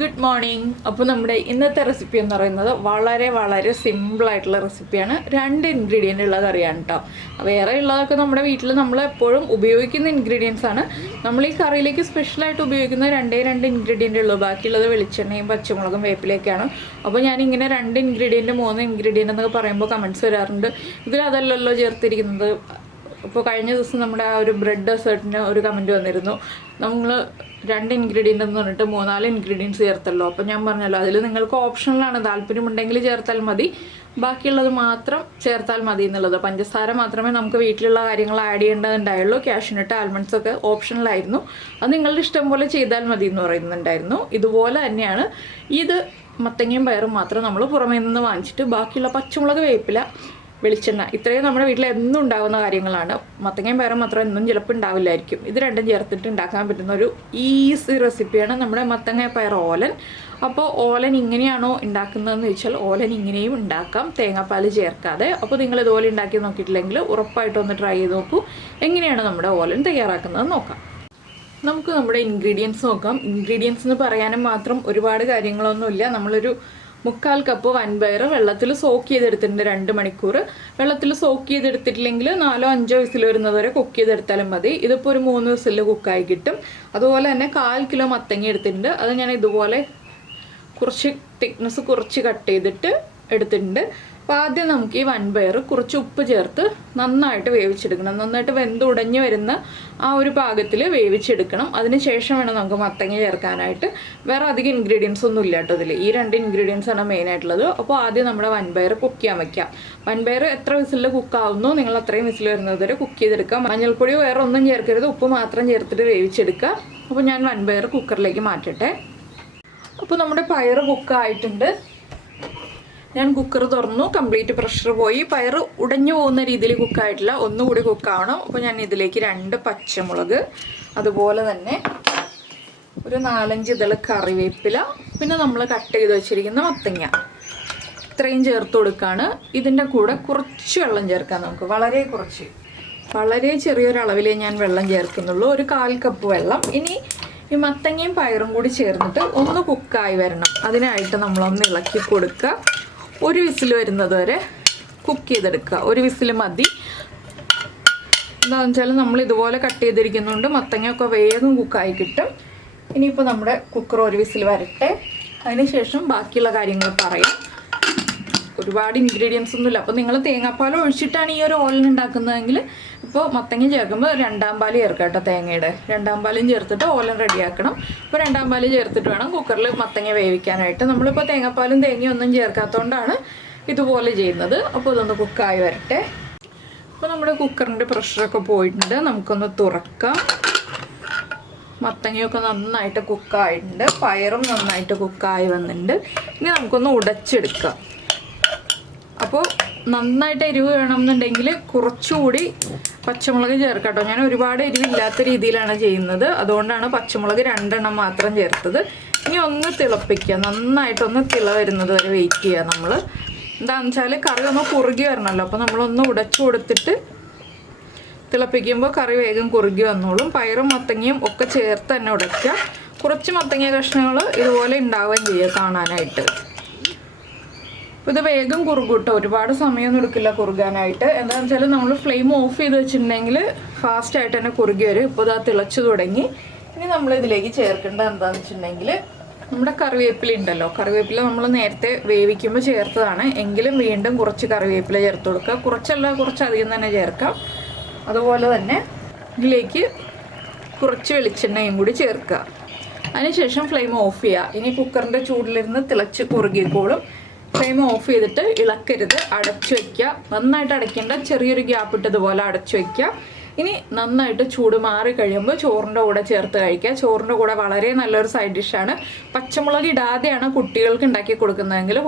Good morning. അപ്പോൾ നമ്മുടെ ഇന്നത്തെ റെസിപ്പി എന്ന് പറയുന്നത് വളരെ സിമ്പിളായിട്ടുള്ള റെസിപ്പിയാണ്. 2 ഇൻഗ്രീഡിയൻ്റ് ഉള്ള കറിയാണ് കേട്ടോ. വേറെ ഉള്ളതൊക്കെ നമ്മുടെ വീട്ടിൽ നമ്മൾ എപ്പോഴും ഉപയോഗിക്കുന്ന ഇൻഗ്രീഡിയൻസ് ആണ്. നമ്മൾ ഈ കറിയിലേക്ക് സ്പെഷ്യലായിട്ട് ഉപയോഗിക്കുന്ന 2 ഇൻഗ്രീഡിയൻ്റ് ഉള്ളൂ. ബാക്കിയുള്ളത് വെളിച്ചെണ്ണയും പച്ചമുളകും വേപ്പിലേക്കാണ്. അപ്പോൾ ഞാനിങ്ങനെ 2 ഇൻഗ്രീഡിയൻറ്റ് 3 ഇൻഗ്രീഡിയൻ്റ് എന്നൊക്കെ പറയുമ്പോൾ കമൻറ്റ്സ് വരാറുണ്ട്, ഇതിലതല്ലല്ലോ ചേർത്തിരിക്കുന്നത്. ഇപ്പോൾ കഴിഞ്ഞ ദിവസം നമ്മുടെ ആ ഒരു ബ്രെഡ് ഡെസേർട്ടിന് ഒരു കമൻറ്റ് വന്നിരുന്നു, നമ്മൾ 2 ഇൻഗ്രീഡിയൻ്റ് എന്ന് പറഞ്ഞിട്ട് 3-4 ഇൻഗ്രീഡിയൻസ് ചേർത്തല്ലോ. അപ്പോൾ ഞാൻ പറഞ്ഞല്ലോ, അതിൽ നിങ്ങൾക്ക് ഓപ്ഷനിലാണ്, താല്പര്യമുണ്ടെങ്കിൽ ചേർത്താൽ മതി, ബാക്കിയുള്ളത് മാത്രം ചേർത്താൽ മതി എന്നുള്ളത്. പഞ്ചസാര മാത്രമേ നമുക്ക് വീട്ടിലുള്ള കാര്യങ്ങൾ ആഡ് ചെയ്യേണ്ടതുണ്ടായുള്ളൂ. കാഷ്യൂനട്ട് ആൽമണ്ട്സ് ഒക്കെ ഓപ്ഷനിലായിരുന്നു. അത് നിങ്ങളുടെ ഇഷ്ടം പോലെ ചെയ്താൽ മതി എന്ന് പറയുന്നുണ്ടായിരുന്നു. ഇതുപോലെ തന്നെയാണ് ഇത്. മത്തങ്ങയും പയറും മാത്രം നമ്മൾ പുറമേ നിന്ന് വാങ്ങിച്ചിട്ട് ബാക്കിയുള്ള പച്ചമുളക്, വേപ്പില, വെളിച്ചെണ്ണ, ഇത്രയും നമ്മുടെ വീട്ടിൽ എന്നും ഉണ്ടാകുന്ന കാര്യങ്ങളാണ്. മത്തങ്ങയും പയറും മാത്രം എന്നും ചിലപ്പോൾ ഉണ്ടാവില്ലായിരിക്കും. ഇത് 2 ചേർത്തിട്ട് ഉണ്ടാക്കാൻ പറ്റുന്ന ഒരു ഈസി റെസിപ്പിയാണ് നമ്മുടെ മത്തങ്ങ പയർ ഓലൻ. അപ്പോൾ ഓലൻ ഇങ്ങനെയാണോ ഉണ്ടാക്കുന്നതെന്ന് ചോദിച്ചാൽ ഓലൻ ഇങ്ങനെയും ഉണ്ടാക്കാം, തേങ്ങാപ്പാൽ ചേർക്കാതെ. അപ്പോൾ നിങ്ങൾ ഇതുപോലെ ഉണ്ടാക്കി നോക്കിയിട്ടില്ലെങ്കിൽ ഉറപ്പായിട്ടൊന്ന് ട്രൈ ചെയ്ത് നോക്കൂ. എങ്ങനെയാണ് നമ്മുടെ ഓലൻ തയ്യാറാക്കുന്നത് നോക്കാം. നമുക്ക് നമ്മുടെ ഇൻഗ്രീഡിയൻസ് നോക്കാം. ഇൻഗ്രീഡിയൻസ് എന്ന് പറയാനും മാത്രം ഒരുപാട് കാര്യങ്ങളൊന്നുമില്ല. നമ്മളൊരു 3/4 കപ്പ് വൻപയർ വെള്ളത്തിൽ സോക്ക് ചെയ്തെടുത്തിട്ടുണ്ട് 2 മണിക്കൂർ. വെള്ളത്തിൽ സോക്ക് ചെയ്തെടുത്തിട്ടില്ലെങ്കിൽ 4-5 വിസിൽ വരുന്നത് വരെ കുക്ക് ചെയ്തെടുത്താലും മതി. ഇതിപ്പോൾ ഒരു 3 വിസിൽ കുക്കായി കിട്ടും. അതുപോലെ തന്നെ 1/4 കിലോ മത്തങ്ങ എടുത്തിട്ടുണ്ട്. അത് ഞാൻ ഇതുപോലെ കുറച്ച് തിക്നെസ് കുറച്ച് കട്ട് ചെയ്തിട്ട് എടുത്തിട്ടുണ്ട്. അപ്പോൾ ആദ്യം നമുക്ക് ഈ വൻപയർ കുറച്ച് ഉപ്പ് ചേർത്ത് നന്നായിട്ട് വേവിച്ചെടുക്കണം. നന്നായിട്ട് വെന്തുടഞ്ഞ് വരുന്ന ആ ഒരു പാകത്തിൽ വേവിച്ചെടുക്കണം. അതിന് ശേഷം വേണം നമുക്ക് മത്തങ്ങ ചേർക്കാനായിട്ട്. വേറെ അധികം ഇൻഗ്രീഡിയൻസ് ഒന്നും ഇല്ല കേട്ടോ ഇതിൽ. ഈ 2 ഇൻഗ്രീഡിയൻസ് ആണ് മെയിനായിട്ടുള്ളത്. അപ്പോൾ ആദ്യം നമ്മുടെ വൻപയർ കുക്ക് ചെയ്യാൻ വയ്ക്കാം. വൻപയർ എത്ര വിസിലിൽ കുക്കാവുന്നോ നിങ്ങൾ അത്രയും വിസിൽ വരുന്നത് വരെ കുക്ക് ചെയ്തെടുക്കാം. മഞ്ഞൾപ്പൊടി വേറെ ഒന്നും ചേർക്കരുത്, ഉപ്പ് മാത്രം ചേർത്തിട്ട് വേവിച്ചെടുക്കുക. അപ്പോൾ ഞാൻ വൻപയർ കുക്കറിലേക്ക് മാറ്റട്ടെ. അപ്പോൾ നമ്മുടെ പയർ കുക്കായിട്ടുണ്ട്. ഞാൻ കുക്കർ തുറന്നു, കംപ്ലീറ്റ് പ്രഷർ പോയി. പയർ ഉടഞ്ഞു പോകുന്ന രീതിയിൽ കുക്കായിട്ടില്ല, ഒന്നുകൂടി കുക്കാവണം. അപ്പോൾ ഞാൻ ഇതിലേക്ക് 2 പച്ചമുളക്, അതുപോലെ തന്നെ ഒരു 4-5 ഇതൾ കറിവേപ്പില, പിന്നെ നമ്മൾ കട്ട് ചെയ്ത് വെച്ചിരിക്കുന്ന മത്തങ്ങ, ഇത്രയും ചേർത്ത് കൊടുക്കുകയാണ്. ഇതിൻ്റെ കൂടെ കുറച്ച് വെള്ളം ചേർക്കാം നമുക്ക്, വളരെ ചെറിയൊരളവിലേ ഞാൻ വെള്ളം ചേർക്കുന്നുള്ളൂ, ഒരു 1/4 കപ്പ് വെള്ളം. ഇനി ഈ മത്തങ്ങയും പയറും കൂടി ചേർന്നിട്ട് ഒന്ന് കുക്കായി വരണം. അതിനായിട്ട് നമ്മളൊന്ന് ഇളക്കി കൊടുക്കുക. ഒരു വിസിൽ വരുന്നത് വരെ കുക്ക് ചെയ്തെടുക്കുക. ഒരു വിസിൽ മതി. എന്താണെന്ന് വെച്ചാൽ നമ്മൾ ഇതുപോലെ കട്ട് ചെയ്തിരിക്കുന്നതുകൊണ്ട് മത്തങ്ങയൊക്കെ വേഗം കുക്കായി കിട്ടും. ഇനിയിപ്പോൾ നമ്മുടെ കുക്കർ ഒരു വിസിൽ വരട്ടെ. അതിനുശേഷം ബാക്കിയുള്ള കാര്യങ്ങൾ പറയാം. ഒരുപാട് ഇൻഗ്രീഡിയൻസ് ഒന്നുമില്ല. അപ്പോൾ നിങ്ങൾ തേങ്ങാപ്പാൽ ഒഴിച്ചിട്ടാണ് ഈ ഒരു ഓലൻ ഉണ്ടാക്കുന്നതെങ്കിൽ ഇപ്പോൾ മത്തങ്ങ ചേർക്കുമ്പോൾ 2-ാം പാൽ ചേർക്കാം കേട്ടോ. തേങ്ങയുടെ 2-ാം പാലും ചേർത്തിട്ട് ഓലൻ റെഡിയാക്കണം. അപ്പോൾ 2-ാം പാൽ ചേർത്തിട്ട് വേണം കുക്കറിൽ മത്തങ്ങ വേവിക്കാനായിട്ട്. നമ്മളിപ്പോൾ തേങ്ങാപ്പാലും തേങ്ങയും ഒന്നും ചേർക്കാത്തതുകൊണ്ടാണ് ഇതുപോലെ ചെയ്യുന്നത്. അപ്പോൾ ഇതൊന്ന് കുക്കായി വരട്ടെ. അപ്പോൾ നമ്മുടെ കുക്കറിൻ്റെ പ്രഷറൊക്കെ പോയിട്ടുണ്ട്. നമുക്കൊന്ന് തുറക്കാം. മത്തങ്ങയൊക്കെ നന്നായിട്ട് കുക്കായിട്ടുണ്ട്, പയറും നന്നായിട്ട് കുക്കായി വന്നിട്ടുണ്ട്. ഇനി നമുക്കൊന്ന് ഉടച്ചെടുക്കാം. അപ്പോൾ നന്നായിട്ട് എരിവ് വേണമെന്നുണ്ടെങ്കിൽ കുറച്ചുകൂടി പച്ചമുളക് ചേർക്കാം കേട്ടോ. ഞാൻ ഒരുപാട് എരിവില്ലാത്ത രീതിയിലാണ് ചെയ്യുന്നത്, അതുകൊണ്ടാണ് പച്ചമുളക് 2 എണ്ണം മാത്രം ചേർത്തത്. ഇനി ഒന്ന് തിളപ്പിക്കുക, നന്നായിട്ടൊന്ന് തിള വരുന്നത് വരെ വെയിറ്റ് ചെയ്യുക. നമ്മൾ എന്താണെന്ന് വെച്ചാൽ കറി ഒന്ന് കുറുകി വരണമല്ലോ. അപ്പോൾ നമ്മളൊന്ന് ഉടച്ചു കൊടുത്തിട്ട് തിളപ്പിക്കുമ്പോൾ കറി വേഗം കുറുകി വന്നോളും. പയറും മത്തങ്ങയും ഒക്കെ ചേർത്ത് തന്നെ ഉടയ്ക്കുക. കുറച്ച് മത്തങ്ങ കഷ്ണങ്ങൾ ഇതുപോലെ ഉണ്ടാവുകയും ചെയ്യുക കാണാനായിട്ട്. അപ്പോൾ ഇത് വേഗം കുറുകും കേട്ടോ, ഒരുപാട് സമയമൊന്നും എടുക്കില്ല കുറുകാനായിട്ട്. എന്താണെന്ന് വെച്ചാൽ നമ്മൾ ഫ്ലെയിം ഓഫ് ചെയ്ത് വെച്ചിട്ടുണ്ടെങ്കിൽ ഫാസ്റ്റായിട്ട് തന്നെ കുറുകി വരും. ഇപ്പോൾ ഇതാ തിളച്ച് തുടങ്ങി. ഇനി നമ്മൾ ഇതിലേക്ക് ചേർക്കേണ്ടത് എന്താണെന്ന് വെച്ചിട്ടുണ്ടെങ്കിൽ നമ്മുടെ കറിവേപ്പില ഉണ്ടല്ലോ. കറിവേപ്പില നമ്മൾ നേരത്തെ വേവിക്കുമ്പോൾ ചേർത്തതാണ്, എങ്കിലും വീണ്ടും കുറച്ച് കറിവേപ്പില ചേർത്ത് കൊടുക്കുക. കുറച്ചധികം തന്നെ ചേർക്കാം. അതുപോലെ തന്നെ ഇതിലേക്ക് കുറച്ച് വെളിച്ചെണ്ണയും കൂടി ചേർക്കുക. അതിനുശേഷം ഫ്ലെയിം ഓഫ് ചെയ്യുക. ഇനി കുക്കറിൻ്റെ ചൂടിലിരുന്ന് തിളച്ച് കുറുകിക്കോളും. ഫ്ലെയിം ഓഫ് ചെയ്തിട്ട് ഇളക്കരുത്, അടച്ചു വയ്ക്കുക. നന്നായിട്ട് അടയ്ക്കേണ്ട, ചെറിയൊരു ഗ്യാപ്പ് ഇട്ടതുപോലെ അടച്ചു വയ്ക്കുക. ഇനി നന്നായിട്ട് ചൂട് മാറി കഴിയുമ്പോൾ ചോറിൻ്റെ കൂടെ ചേർത്ത് കഴിക്കുക. ചോറിൻ്റെ കൂടെ വളരെ നല്ലൊരു സൈഡ് ഡിഷാണ്. പച്ചമുളക് ഇടാതെയാണ് കുട്ടികൾക്ക് ഉണ്ടാക്കി കൊടുക്കുന്നതെങ്കിൽ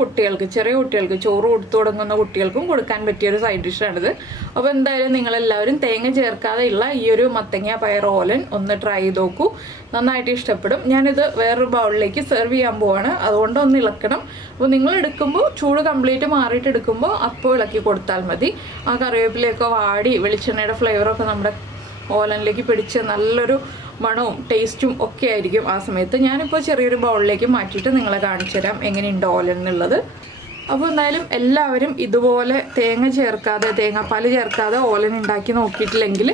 ചെറിയ കുട്ടികൾക്ക്, ചോറ് കൊടുത്തു തുടങ്ങുന്ന കുട്ടികൾക്കും കൊടുക്കാൻ പറ്റിയൊരു സൈഡ് ഡിഷാണിത്. അപ്പോൾ എന്തായാലും നിങ്ങളെല്ലാവരും തേങ്ങ ചേർക്കാതെയുള്ള ഈ ഒരു മത്തങ്ങ പയർ ഓലൻ ഒന്ന് ട്രൈ ചെയ്ത് നോക്കൂ, നന്നായിട്ട് ഇഷ്ടപ്പെടും. ഞാനിത് വേറൊരു ബൗളിലേക്ക് സെർവ് ചെയ്യാൻ പോവാണ്, അതുകൊണ്ട് ഒന്ന് ഇളക്കണം. അപ്പോൾ നിങ്ങൾ എടുക്കുമ്പോൾ ചൂട് കംപ്ലീറ്റ് മാറിയിട്ട് എടുക്കുമ്പോൾ അപ്പോൾ ഇളക്കി കൊടുത്താൽ മതി. ആ കറിവേപ്പിലയൊക്കെ വാടി വെളിച്ചെണ്ണയുടെ ഫ്ലേവറൊക്കെ നമ്മുടെ ഓലനിലേക്ക് പിടിച്ച് നല്ലൊരു മണവും ടേസ്റ്റും ഒക്കെ ആയിരിക്കും ആ സമയത്ത്. ഞാനിപ്പോൾ ചെറിയൊരു ബൗളിലേക്ക് മാറ്റിയിട്ട് നിങ്ങളെ കാണിച്ചു തരാം എങ്ങനെയുണ്ട് ഓലൻ എന്നുള്ളത്. അപ്പോൾ എന്തായാലും എല്ലാവരും ഇതുപോലെ തേങ്ങ ചേർക്കാതെ തേങ്ങാപ്പാൽ ചേർക്കാതെ ഓലൻ ഉണ്ടാക്കി നോക്കിയിട്ടില്ലെങ്കിൽ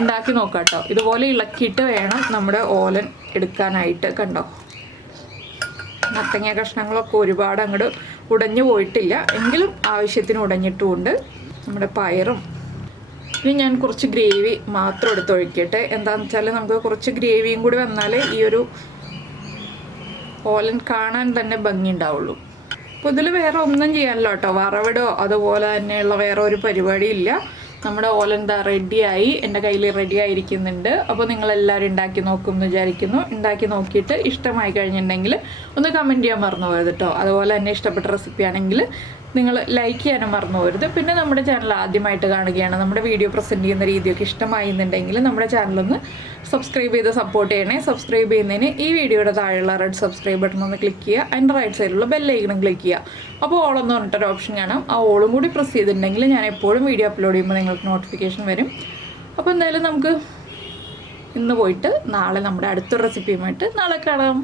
ഉണ്ടാക്കി നോക്കാം കേട്ടോ. ഇതുപോലെ ഇളക്കിയിട്ട് വേണം നമ്മുടെ ഓലൻ എടുക്കാനായിട്ട്. കണ്ടോ, മത്തങ്ങ കഷ്ണങ്ങളൊക്കെ ഒരുപാട് അങ്ങോട്ട് ഉടഞ്ഞു പോയിട്ടില്ല, എങ്കിലും ആവശ്യത്തിന് ഉടഞ്ഞിട്ടുമുണ്ട്. നമ്മുടെ പയറും ഇനി ഞാൻ കുറച്ച് ഗ്രേവി മാത്രം എടുത്ത് ഒഴിക്കട്ടെ. എന്താണെന്ന് വെച്ചാൽ നമുക്ക് കുറച്ച് ഗ്രേവിയും കൂടി വന്നാലേ ഈ ഒരു ഓലൻ കാണാൻ തന്നെ ഭംഗി ഉണ്ടാവുള്ളൂ. അപ്പോൾ ഇതിൽ വേറെ ഒന്നും ചെയ്യാനല്ലോ കേട്ടോ, വറവിടോ അതുപോലെ തന്നെയുള്ള വേറെ ഒരു പരിപാടിയില്ല. നമ്മുടെ ഓലൻ എന്താ റെഡിയായി, എൻ്റെ കയ്യിൽ റെഡി ആയിരിക്കുന്നുണ്ട്. അപ്പോൾ നിങ്ങളെല്ലാവരും ഉണ്ടാക്കി നോക്കും എന്ന് വിചാരിക്കുന്നു. ഉണ്ടാക്കി നോക്കിയിട്ട് ഇഷ്ടമായി കഴിഞ്ഞിട്ടുണ്ടെങ്കിൽ ഒന്ന് കമൻറ്റ് ചെയ്യാൻ മറന്നു പോകരുത് കേട്ടോ. അതുപോലെ തന്നെ ഇഷ്ടപ്പെട്ട റെസിപ്പി ആണെങ്കിൽ നിങ്ങൾ ലൈക്ക് ചെയ്യാനും മറന്നു പോകരുത്. പിന്നെ നമ്മുടെ ചാനൽ ആദ്യമായിട്ട് കാണുകയാണ്, നമ്മുടെ വീഡിയോ പ്രസൻറ്റ് ചെയ്യുന്ന രീതിയൊക്കെ ഇഷ്ടമായിരുന്നുണ്ടെങ്കിൽ നമ്മുടെ ചാനലൊന്ന് സബ്സ്ക്രൈബ് ചെയ്ത് സപ്പോർട്ട് ചെയ്യണേ. സബ്സ്ക്രൈബ് ചെയ്യുന്നതിന് ഈ വീഡിയോയുടെ താഴെയുള്ള റെഡ് സബ്സ്ക്രൈബ് ബട്ടൺ ഒന്ന് ക്ലിക്ക് ചെയ്യുക, അതിൻ്റെ റൈറ്റ് സൈഡിലുള്ള ബെല്ലൈക്കണും ക്ലിക്ക് ചെയ്യുക. അപ്പോൾ ഓളെന്ന് പറഞ്ഞിട്ടൊരു ഓപ്ഷൻ കാണാം, ആ ഓളും കൂടി പ്രസ് ചെയ്തിട്ടുണ്ടെങ്കിൽ ഞാൻ എപ്പോഴും വീഡിയോ അപ്ലോഡ് ചെയ്യുമ്പോൾ നിങ്ങൾക്ക് നോട്ടിഫിക്കേഷൻ വരും. അപ്പോൾ എന്തായാലും നമുക്ക് ഇന്ന് പോയിട്ട് നാളെ നമ്മുടെ അടുത്തൊരു റെസിപ്പിയുമായിട്ട് നാളെ കാണാം.